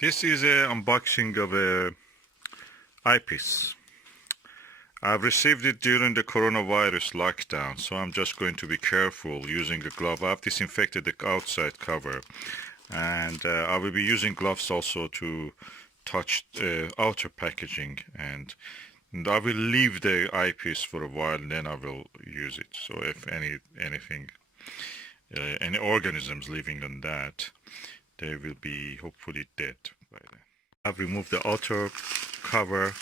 This is an unboxing of a eyepiece. I've received it during the coronavirus lockdown, so I'm just going to be careful using a glove. I've disinfected the outside cover, and I will be using gloves also to touch outer packaging, and I will leave the eyepiece for a while, and then I will use it. So if anything, any organisms living on that, they will be hopefully dead by then. I've removed the outer cover.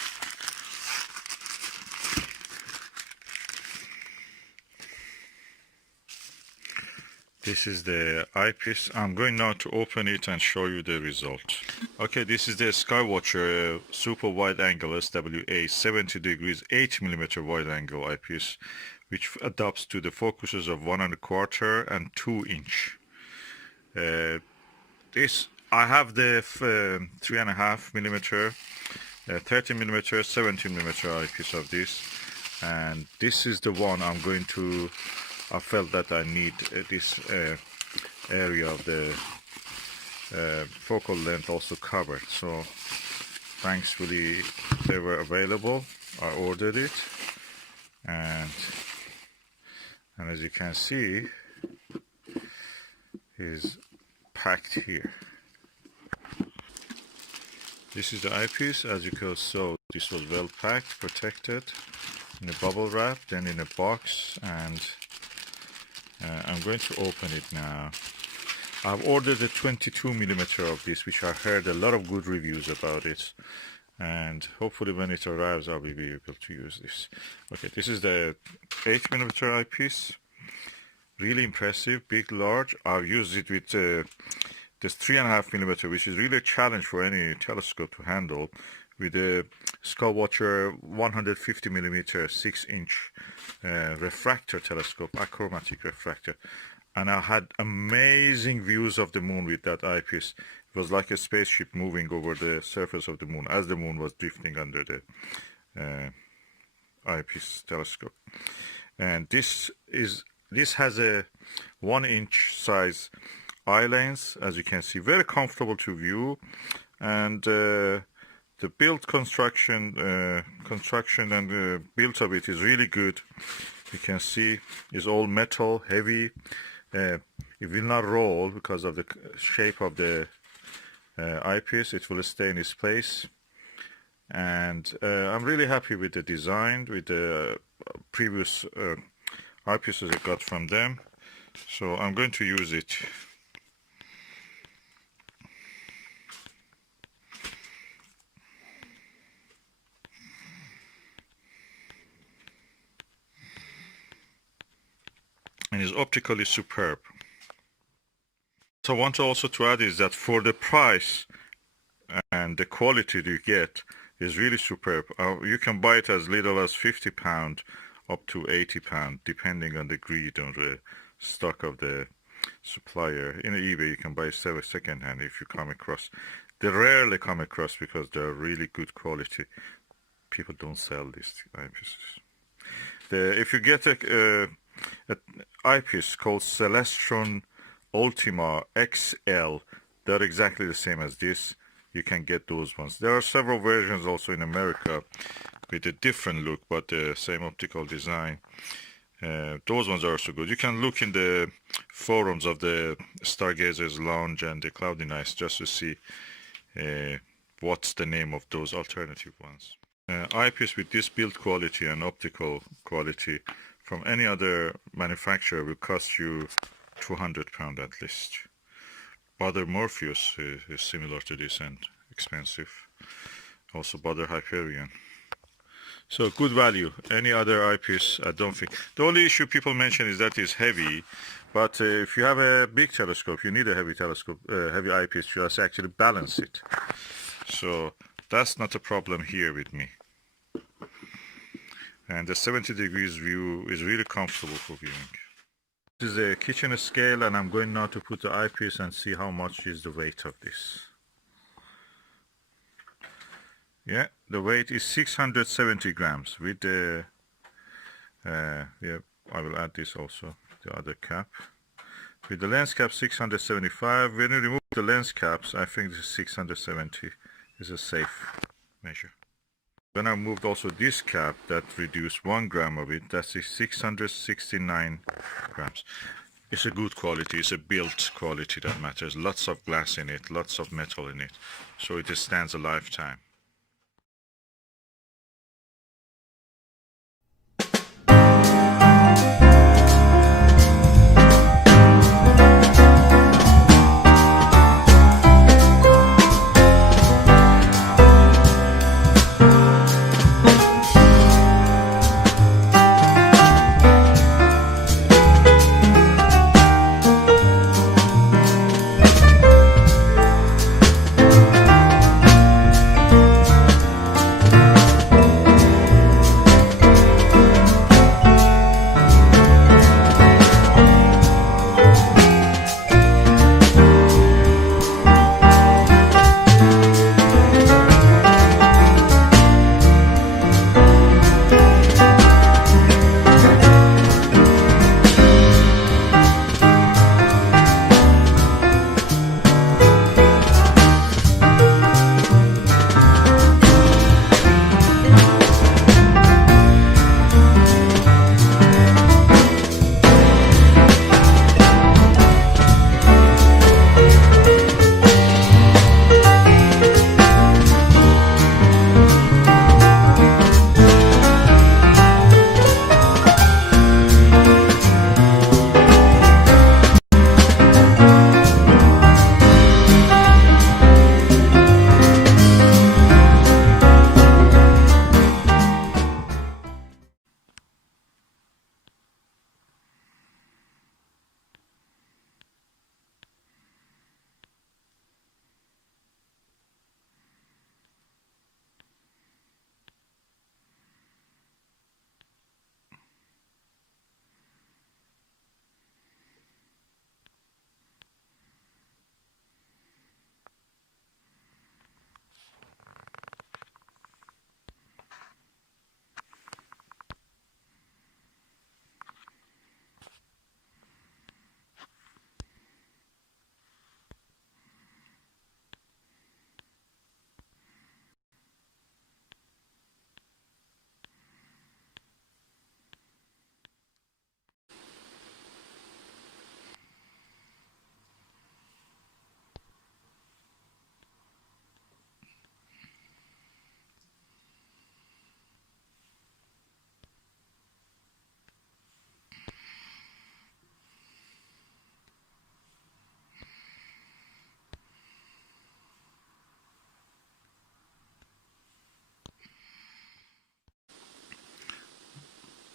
This is the eyepiece. I'm going now to open it and show you the result. Okay, this is the SkyWatcher super wide angle SWA 70 degrees 8mm wide angle eyepiece, which adapts to the focuses of 1¼ and 2-inch. I have the 3.5mm, 30mm, 17mm eyepiece of this, and this is the one I felt that I need this area of the focal length also covered. So thankfully they were available. I ordered it, and as you can see, is packed here. This is the eyepiece. As you can see, this was well packed, protected in a bubble wrap, then in a box, and I'm going to open it now. I've ordered a 22mm of this, which I heard a lot of good reviews about it, and hopefully when it arrives I'll be able to use this. Okay, this is the 8mm eyepiece. Really impressive, big, large. I've used it with this 3.5mm, which is really a challenge for any telescope to handle, with a SkyWatcher 150mm 6-inch refractor telescope, achromatic refractor, and I had amazing views of the moon with that eyepiece. It was like a spaceship moving over the surface of the moon as the moon was drifting under the eyepiece telescope. And this has a 1-inch size eye lens, as you can see, very comfortable to view, and the build construction and build of it is really good. You can see it's all metal, heavy. It will not roll because of the shape of the eyepiece. It will stay in its place, and I'm really happy with the design, with the previous eyepieces I got from them. So I'm going to use it. And is optically superb. So I want also to add is that for the price and the quality you get is really superb. You can buy it as little as £50 up to £80, depending on the greed or the stock of the supplier. In eBay you can buy second hand if you come across. They rarely come across because they're really good quality. People don't sell these eyepieces. If you get an eyepiece called Celestron Ultima XL, they're exactly the same as this. You can get those ones. There are several versions also in America with a different look but the same optical design. Those ones are also good. You can look in the forums of the Stargazers Lounge and the Cloudy Nights just to see what's the name of those alternative ones. Eyepiece with this build quality and optical quality from any other manufacturer will cost you £200 at least. Baader Morpheus is similar to this and expensive. Also Baader Hyperion. So good value. Any other eyepiece, I don't think. The only issue people mention is that it's heavy, but if you have a big telescope, you need a heavy telescope, heavy eyepiece to just actually balance it. So that's not a problem here with me. And the 70 degrees view is really comfortable for viewing. This is a kitchen scale, and I'm going now to put the eyepiece and see how much is the weight of this. Yeah, the weight is 670 grams with the, yeah, I will add this also, the other cap. With the lens cap 675, when you remove the lens caps, I think this 670 is a safe measure. When I moved also this cap that reduced 1 gram of it, that's 669 grams. It's a good quality, it's a built quality that matters. Lots of glass in it, lots of metal in it, so it stands a lifetime.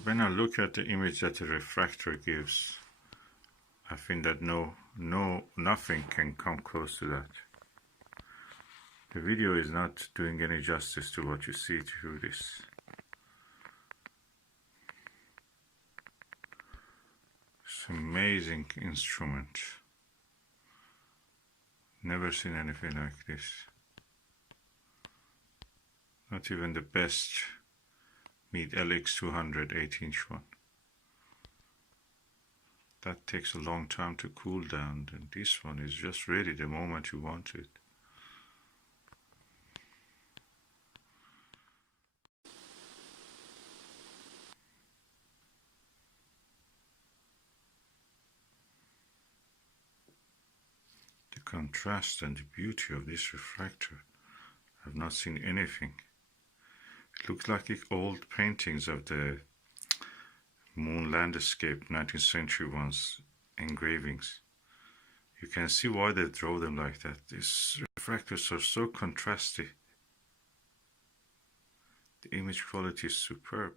When I look at the image that the refractor gives, I think that nothing can come close to that. The video is not doing any justice to what you see through this. It's an amazing instrument. Never seen anything like this. Not even the best Meade LX200 8-inch one. That takes a long time to cool down, and this one is just ready the moment you want it. The contrast and the beauty of this refractor, I've not seen anything. It looks like the old paintings of the moon landscape, 19th century ones, engravings. You can see why they draw them like that. These refractors are so contrasty. The image quality is superb.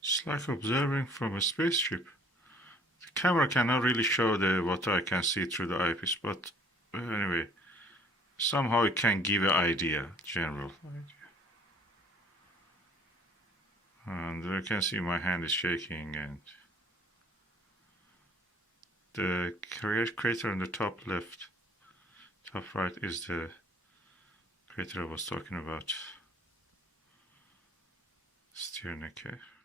It's like observing from a spaceship. The camera cannot really show what I can see through the eyepiece, but anyway, somehow it can give an idea, general idea. And you can see my hand is shaking, and the crater on the top left, top right is the crater I was talking about. Steer in a cave.